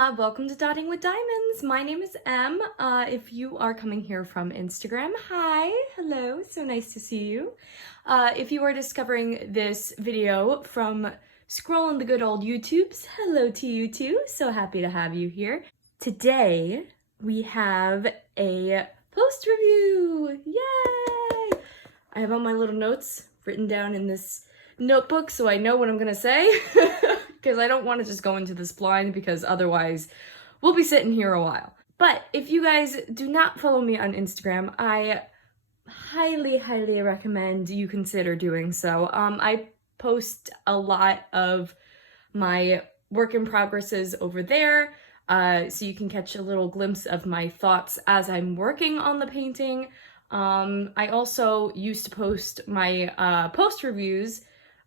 Welcome to Dotting with Diamonds. My name is Em. If you are coming here from Instagram, hi, hello, so nice to see you. If you are discovering this video from scrolling the good old YouTubes, hello to you too. So happy to have you here. Today, we have a post review. Yay! I have all my little notes written down in this notebook so I know what I'm gonna say. Because I don't want to just go into this blind, because otherwise we'll be sitting here a while. But if you guys do not follow me on Instagram, I highly recommend you consider doing so. I post a lot of my work in progresses over there, so you can catch a little glimpse of my thoughts as I'm working on the painting. I also used to post my post reviews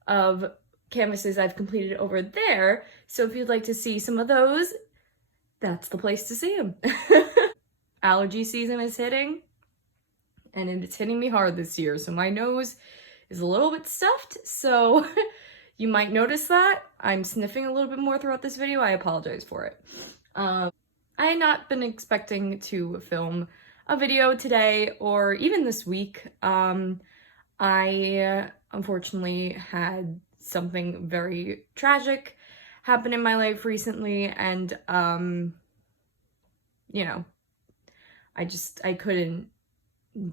of canvases I've completed over there, so if you'd like to see some of those, that's the place to see them. Allergy season is hitting, and it's hitting me hard this year, so my nose is a little bit stuffed, so you might notice that. I'm sniffing a little bit more throughout this video. I apologize for it. I had not been expecting to film a video today or even this week. I unfortunately had something very tragic happened in my life recently, and you know, I couldn't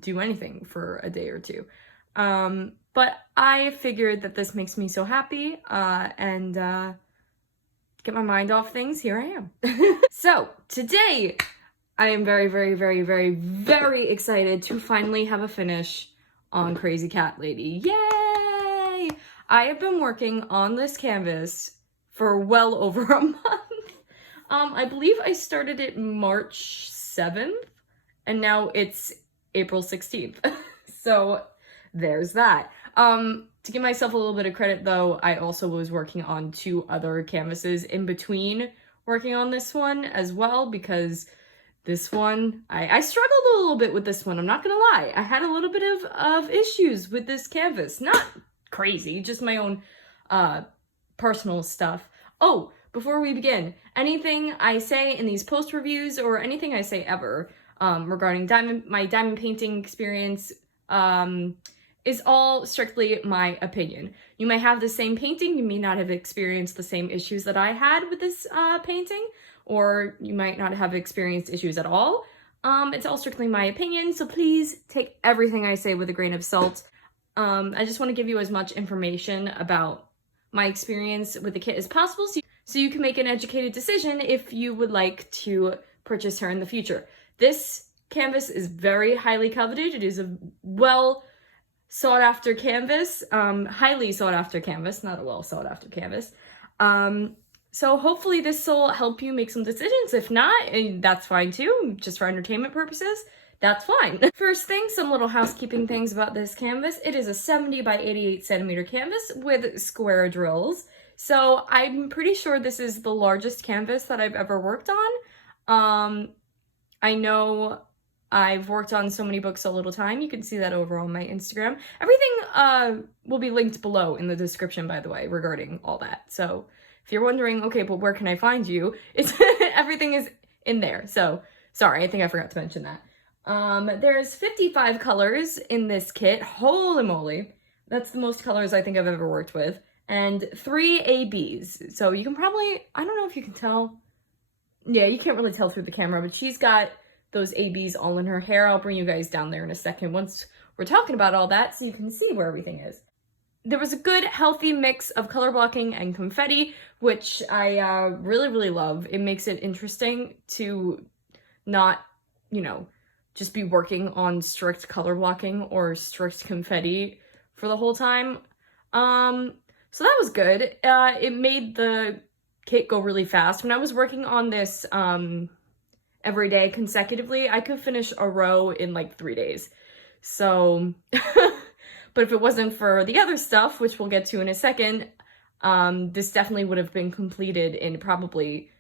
do anything for a day or two, but I figured that this makes me so happy, and get my mind off things. Here I am. So today I am very excited to finally have a finish on Crazy Cat Lady. Yay! I have been working on this canvas for well over a month. I believe I started it March 7th, and now it's April 16th. So there's that. To give myself a little bit of credit though, I also was working on 2 other canvases in between working on this one as well, because this one, I struggled a little bit with this one, I'm not gonna lie. I had a little bit of issues with this canvas. Not crazy, just my own personal stuff. Oh, before we begin, anything I say in these post reviews or anything I say ever regarding my diamond painting experience is all strictly my opinion. You may have the same painting, you may not have experienced the same issues that I had with this painting, or you might not have experienced issues at all. It's all strictly my opinion, so please take everything I say with a grain of salt. I just want to give you as much information about my experience with the kit as possible, so you can make an educated decision if you would like to purchase her in the future. This canvas is very highly coveted. It is a well sought after canvas, highly sought after canvas, not a well sought after canvas. So hopefully this will help you make some decisions. If not, that's fine too, just for entertainment purposes. That's fine. First thing, some little housekeeping things about this canvas. It is a 70 by 88 centimeter canvas with square drills. So I'm pretty sure this is the largest canvas that I've ever worked on. I know I've worked on so many books a little time. You can see that over on my Instagram. Everything will be linked below in the description, by the way, regarding all that. So if you're wondering, okay, but where can I find you? It's everything is in there. So sorry, I think I forgot to mention that. There's 55 colors in this kit. Holy moly. That's the most colors I think I've ever worked with. And 3 ABs. So you can probably, I don't know if you can tell. Yeah, you can't really tell through the camera, but she's got those ABs all in her hair. I'll bring you guys down there in a second once we're talking about all that, so you can see where everything is. There was a good, healthy mix of color blocking and confetti, which I really love. It makes it interesting to not, you know, just be working on strict color blocking or strict confetti for the whole time. So that was good. It made the kit go really fast. When I was working on this every day consecutively, I could finish a row in like 3 days. So, but if it wasn't for the other stuff, which we'll get to in a second, this definitely would have been completed in probably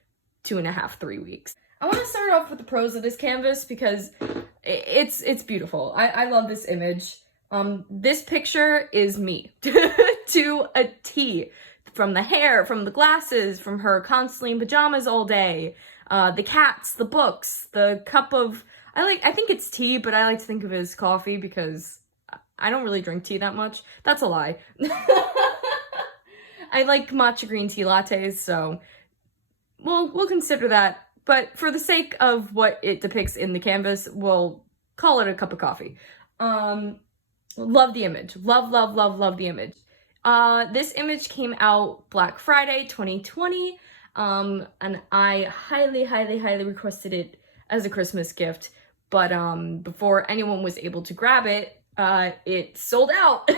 2.5, 3 weeks. I want to start off with the pros of this canvas because it's beautiful. I love this image. This picture is me to a T. from the hair, from the glasses, from her constantly in pajamas all day, the cats, the books, the cup of, I think it's tea, but I like to think of it as coffee because I don't really drink tea that much. That's a lie. I like matcha green tea lattes, so we'll consider that. But for the sake of what it depicts in the canvas, we'll call it a cup of coffee. Love the image. Love, love, love, love the image. This image came out Black Friday 2020, and I highly, highly, highly requested it as a Christmas gift, but before anyone was able to grab it, it sold out,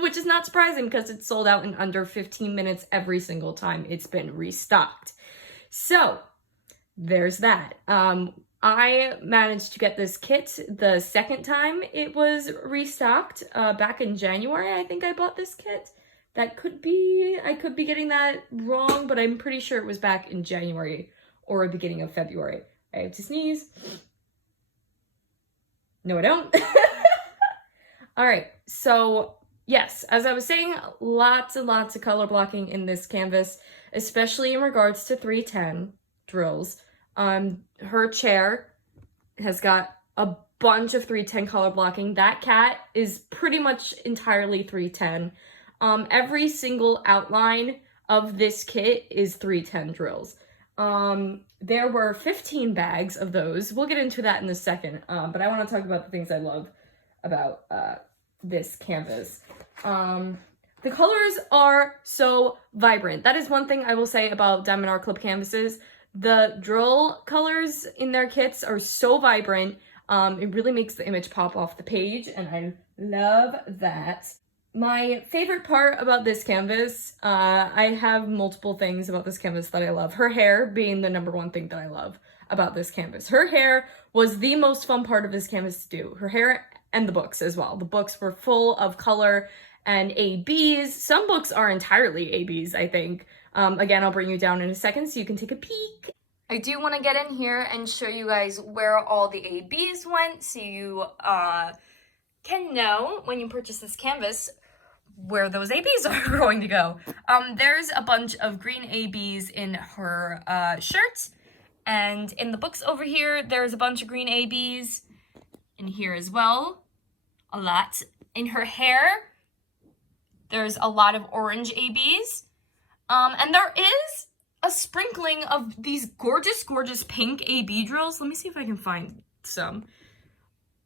which is not surprising because it's sold out in under 15 minutes every single time it's been restocked. So there's that. I managed to get this kit the second time it was restocked, back in January. I think I bought this kit. I could be getting that wrong, but I'm pretty sure it was back in January or beginning of February. I have to sneeze. No, I don't. All right, so yes, as I was saying, lots and lots of color blocking in this canvas, especially in regards to 310 drills. Her chair has got a bunch of 310 color blocking. That cat is pretty much entirely 310. Every single outline of this kit is 310 drills. There were 15 bags of those. We'll get into that in a second, but I want to talk about the things I love about this canvas. The colors are so vibrant. That is one thing I will say about Diamond Art Club canvases. The drill colors in their kits are so vibrant. It really makes the image pop off the page, and I love that. My favorite part about this canvas, I have multiple things about this canvas that I love. Her hair being the number one thing that I love about this canvas. Her hair was the most fun part of this canvas to do. Her hair and the books as well. The books were full of color and ABs. Some books are entirely ABs, I think. Again, I'll bring you down in a second so you can take a peek. I do want to get in here and show you guys where all the ABs went so you can know when you purchase this canvas where those ABs are going to go. There's a bunch of green ABs in her shirt, and in the books over here, there's a bunch of green ABs in here as well. A lot. In her hair, there's a lot of orange ABs. And there is a sprinkling of these gorgeous, gorgeous pink AB drills. Let me see if I can find some.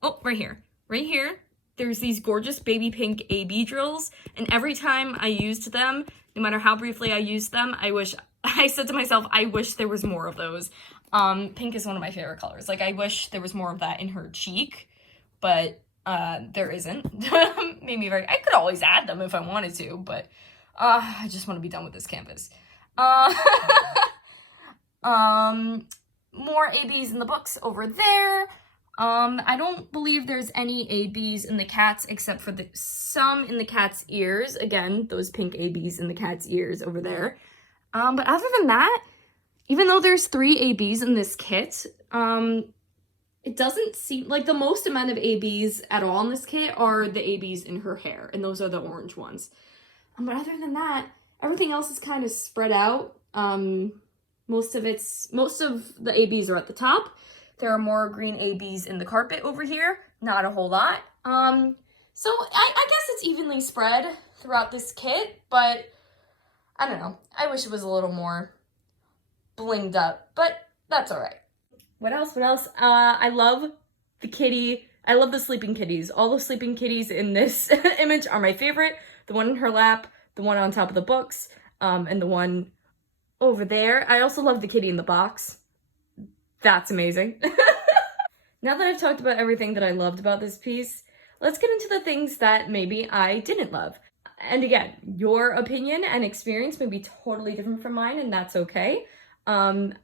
Oh, right here. Right here, there's these gorgeous baby pink AB drills. And every time I used them, no matter how briefly I used them, I said to myself, I wish there was more of those. Pink is one of my favorite colors. Like, I wish there was more of that in her cheek, but there isn't. Maybe I could always add them if I wanted to, but I just want to be done with this canvas. More ABs in the books over there. I don't believe there's any ABs in the cats except for some in the cat's ears. Again, those pink ABs in the cat's ears over there. But other than that, even though there's 3 ABs in this kit, it doesn't seem like the most amount of ABs at all in this kit are the ABs in her hair, and those are the orange ones. But other than that, everything else is kind of spread out. Most of the ABs are at the top. There are more green ABs in the carpet over here. Not a whole lot. So I guess it's evenly spread throughout this kit, but I don't know. I wish it was a little more blinged up, but that's all right. What else? I love the kitty. I love the sleeping kitties. All the sleeping kitties in this image are my favorite. The one in her lap, the one on top of the books, and the one over there. I also love the kitty in the box. That's amazing. Now that I've talked about everything that I loved about this piece, let's get into the things that maybe I didn't love. And again, your opinion and experience may be totally different from mine, and that's okay. And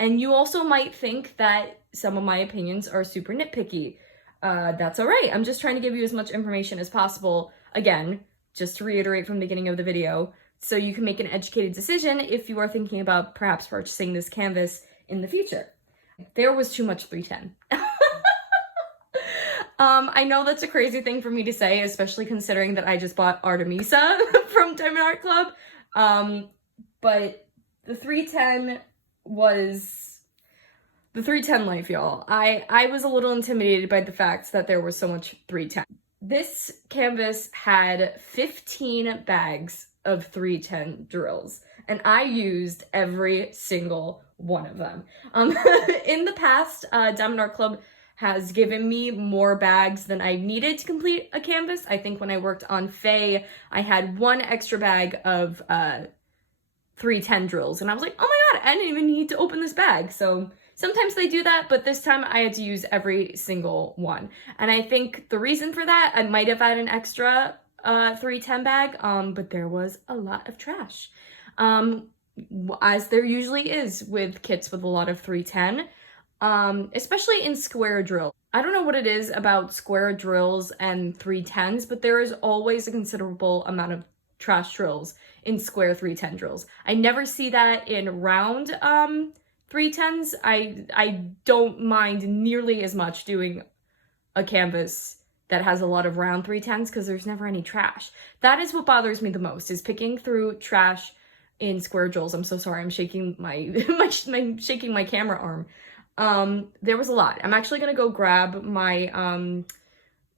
you also might think that some of my opinions are super nitpicky. That's all right. I'm just trying to give you as much information as possible. Again, just to reiterate from the beginning of the video, so you can make an educated decision if you are thinking about perhaps purchasing this canvas in the future. There was too much 310. I know that's a crazy thing for me to say, especially considering that I just bought Artemisa from Diamond Art Club. But the 310 was the 310 life, y'all. I was a little intimidated by the fact that there was so much 310. This canvas had 15 bags of 310 drills, and I used every single one of them. In the past, Diamond Art Club has given me more bags than I needed to complete a canvas. I think when I worked on Faye, I had one extra bag of 310 drills, and I was like, oh my god, I didn't even need to open this bag. So sometimes they do that, but this time I had to use every single one. And I think the reason for that, I might have had an extra 310 bag, but there was a lot of trash. As there usually is with kits with a lot of 310, especially in square drill. I don't know what it is about square drills and 310s, but there is always a considerable amount of trash drills in square 310 drills. I never see that in round 310s. I don't mind nearly as much doing a canvas that has a lot of round 310s because there's never any trash. That is what bothers me the most, is picking through trash in square drills. I'm so sorry, I'm shaking my shaking my camera arm. There was a lot. I'm actually gonna go grab my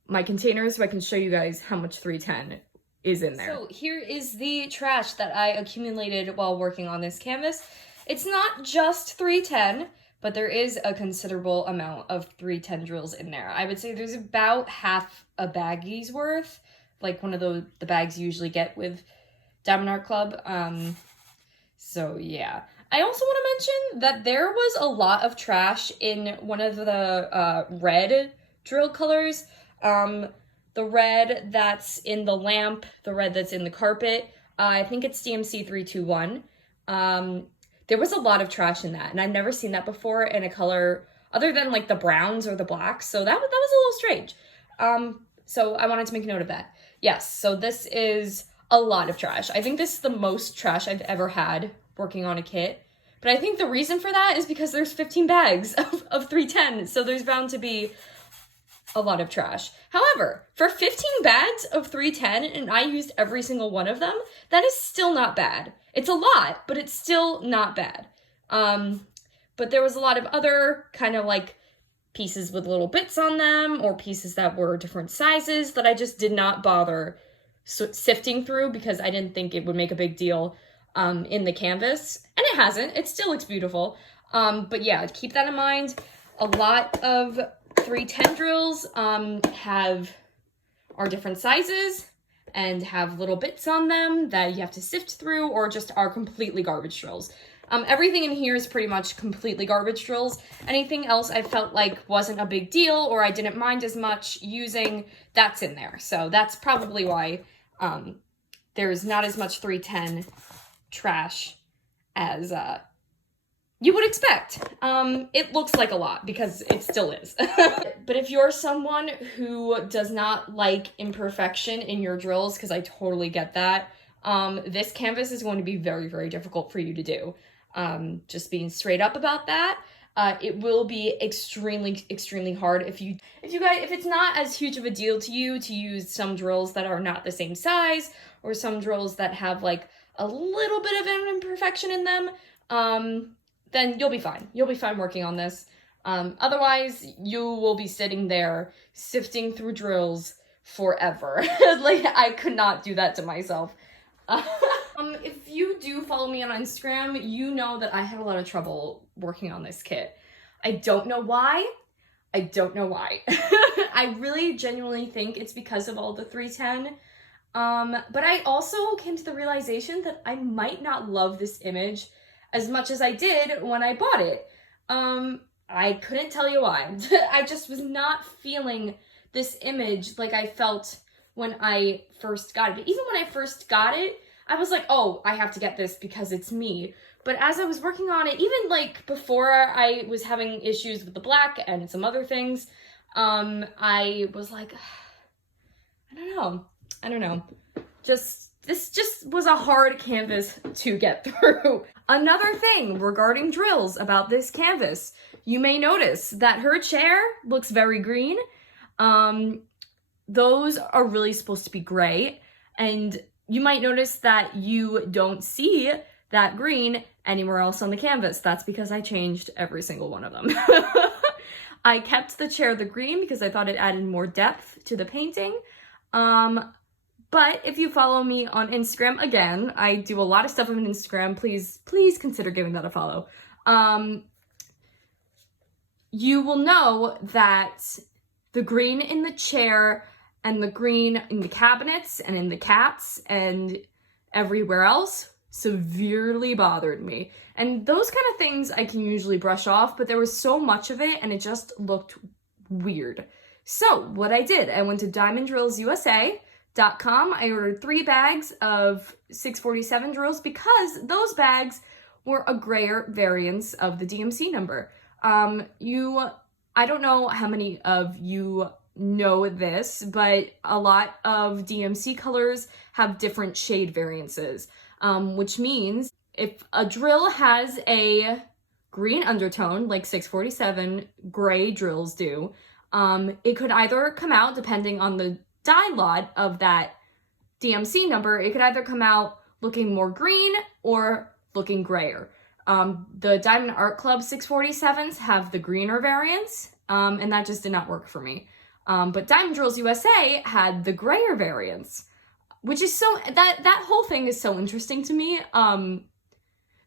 my containers so I can show you guys how much 310 is in there. So here is the trash that I accumulated while working on this canvas. It's not just 310, but there is a considerable amount of 310 drills in there. I would say there's about half a baggie's worth, like one of the bags you usually get with Diamond Art Club. So yeah. I also want to mention that there was a lot of trash in one of the red drill colors. The red that's in the lamp, the red that's in the carpet. I think it's DMC 321. There was a lot of trash in that, and I've never seen that before in a color other than like the browns or the blacks, so that was a little strange. So I wanted to make a note of that. Yes, so this is a lot of trash. I think this is the most trash I've ever had working on a kit, but I think the reason for that is because there's 15 bags of 310, so there's bound to be a lot of trash. However, for 15 bags of 310, and I used every single one of them, that is still not bad. It's a lot, but it's still not bad. But there was a lot of other kind of like pieces with little bits on them, or pieces that were different sizes that I just did not bother sifting through because I didn't think it would make a big deal in the canvas. And it hasn't. It still looks beautiful. But yeah, keep that in mind. A lot of 310 drills are different sizes and have little bits on them that you have to sift through, or just are completely garbage drills. Everything in here is pretty much completely garbage drills. Anything else I felt like wasn't a big deal or I didn't mind as much using, that's in there. So that's probably why there's not as much 310 trash as you would expect. It looks like a lot because it still is. But if you're someone who does not like imperfection in your drills, because I totally get that, this canvas is going to be very, very difficult for you to do. Just being straight up about that. It will be extremely, extremely hard if it's not as huge of a deal to you to use some drills that are not the same size, or some drills that have like a little bit of an imperfection in them, then you'll be fine. You'll be fine working on this. Otherwise, you will be sitting there sifting through drills forever. Like, I could not do that to myself. If you do follow me on Instagram, you know that I had a lot of trouble working on this kit. I don't know why. I really genuinely think it's because of all the 310. But I also came to the realization that I might not love this image as much as I did when I bought it. I couldn't tell you why. I just was not feeling this image like I felt when I first got it. But even when I first got it, I was like, oh, I have to get this because it's me. But as I was working on it, even like before I was having issues with the black and some other things, I was like, I don't know. This just was a hard canvas to get through. Another thing regarding drills about this canvas, you may notice that her chair looks very green. Those are really supposed to be gray, and you might notice that you don't see that green anywhere else on the canvas. That's because I changed every single one of them. I kept the chair the green because I thought it added more depth to the painting. But if you follow me on Instagram, again, I do a lot of stuff on Instagram. Please consider giving that a follow. You will know that the green in the chair and the green in the cabinets and in the cats and everywhere else severely bothered me. And those kind of things I can usually brush off, but there was so much of it and it just looked weird. So what I did, I went to diamondartclub.com. I ordered 3 bags of 647 drills because those bags were a grayer variance of the DMC number. I don't know how many of you know this, but a lot of DMC colors have different shade variances, which means if a drill has a green undertone, like 647 gray drills do, it could either come out, depending on the dye lot of that DMC number, it could either come out looking more green or looking grayer. The Diamond Art Club 647s have the greener variants, and that just did not work for me. But Diamond Drills USA had the grayer variants, which is that whole thing is so interesting to me.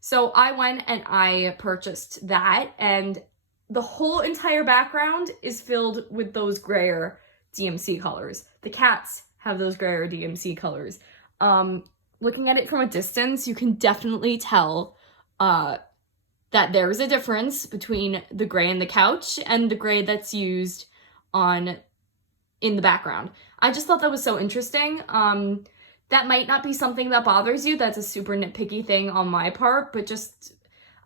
So I went and I purchased that, and the whole entire background is filled with those grayer DMC colors. The cats have those grayer DMC colors. Looking at it from a distance, you can definitely tell that there's a difference between the gray in the couch and the gray that's used in the background. I just thought that was so interesting. That might not be something that bothers you. That's a super nitpicky thing on my part, but just,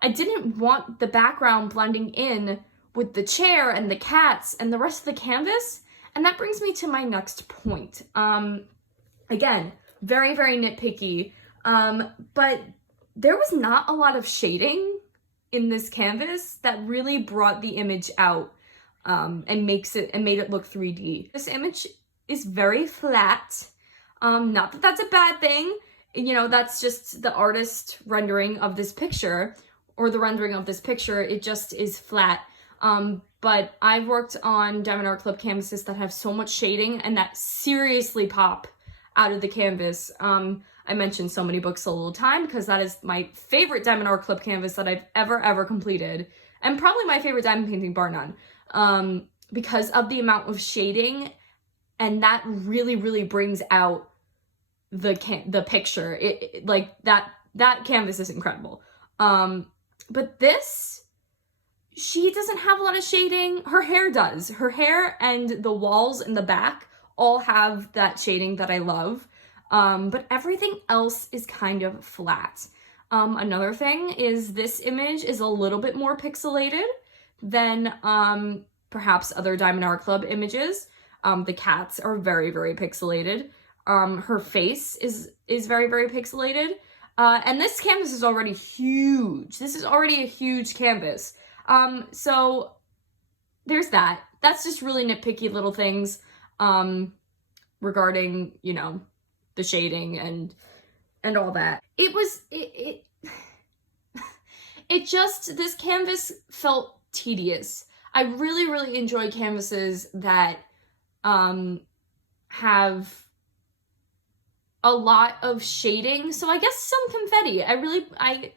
I didn't want the background blending in with the chair and the cats and the rest of the canvas. And that brings me to my next point. Again, very, very nitpicky, but there was not a lot of shading in this canvas that really brought the image out and made it look 3D. This image is very flat. Not that that's a bad thing. You know, that's just the artist rendering of this picture, or the rendering of this picture. It just is flat. But I've worked on Diamond Art Club canvases that have so much shading and that seriously pop out of the canvas. I mentioned So Many Books, So Little Time because that is my favorite Diamond Art Club canvas that I've ever completed, and probably my favorite diamond painting, bar none, because of the amount of shading, and that really brings out the picture. Like that canvas is incredible. But this, she doesn't have a lot of shading. Her hair does. Her hair and the walls in the back all have that shading that I love. But everything else is kind of flat. Another thing is this image is a little bit more pixelated than perhaps other Diamond Art Club images. The cats are very pixelated. Her face is very pixelated. And this canvas is already huge. This is already a huge canvas. So there's that. That's just really nitpicky little things regarding, you know, the shading and all that. It just, this canvas felt tedious. I really enjoy canvases that have a lot of shading. So I guess some confetti. I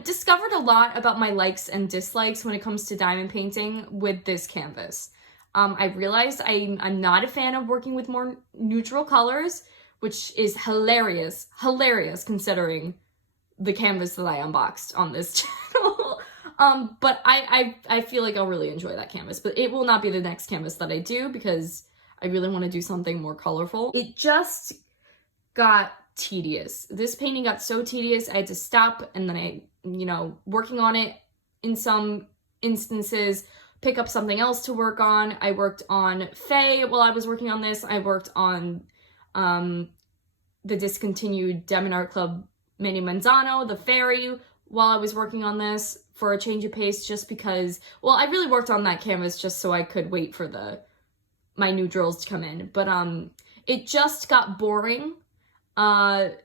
discovered a lot about my likes and dislikes when it comes to diamond painting with this canvas. I realized I'm not a fan of working with more neutral colors, which is hilarious considering the canvas that I unboxed on this channel. But I feel like I'll really enjoy that canvas, but it will not be the next canvas that I do because I really want to do something more colorful. It just got tedious. This painting got so tedious, I had to stop, and then I, you know, working on it in some instances, pick up something else to work on. I worked on Faye while I was working on this. I worked on the discontinued Diamond Art Club Manny Manzano, the fairy, while I was working on this for a change of pace, just because, well, I really worked on that canvas just so I could wait for my new drills to come in. But it just got boring And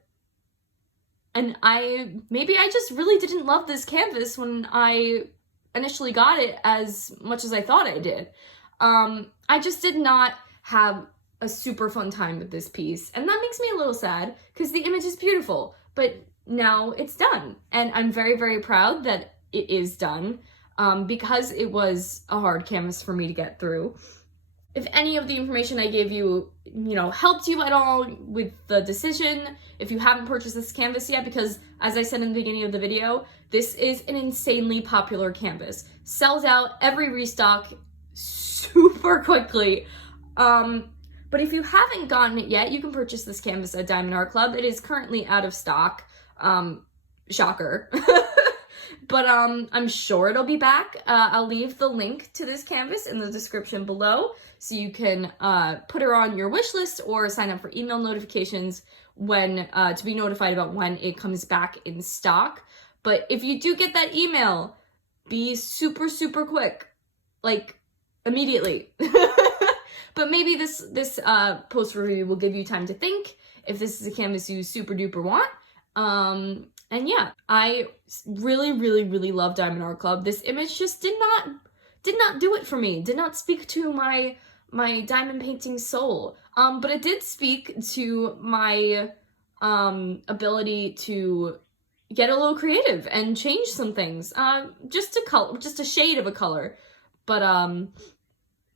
maybe I just really didn't love this canvas when I initially got it as much as I thought I did. I just did not have a super fun time with this piece, and that makes me a little sad because the image is beautiful, but now it's done, and I'm very, very proud that it is done, because it was a hard canvas for me to get through. If any of the information I gave you, helped you at all with the decision, if you haven't purchased this canvas yet, because as I said in the beginning of the video, this is an insanely popular canvas. Sells out every restock super quickly. But if you haven't gotten it yet, you can purchase this canvas at Diamond Art Club. It is currently out of stock. Shocker. But I'm sure it'll be back. I'll leave the link to this canvas in the description below, so you can put her on your wish list or sign up for email notifications when to be notified about when it comes back in stock. But if you do get that email, be super, super quick, like immediately. But maybe this post review will give you time to think if this is a canvas you super duper want. And yeah, I really, really, really love Diamond Art Club. This image just did not do it for me. Did not speak to my diamond painting soul. But it did speak to my ability to get a little creative and change some things. Just a shade of a color. But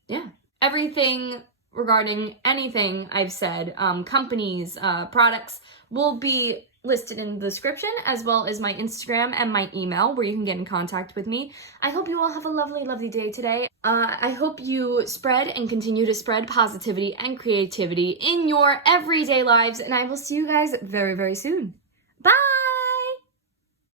yeah, everything regarding anything I've said, companies, products, will be listed in the description, as well as my Instagram and my email where you can get in contact with me. I hope you all have a lovely, lovely day today. I hope you spread and continue to spread positivity and creativity in your everyday lives, and I will see you guys very, very soon. Bye!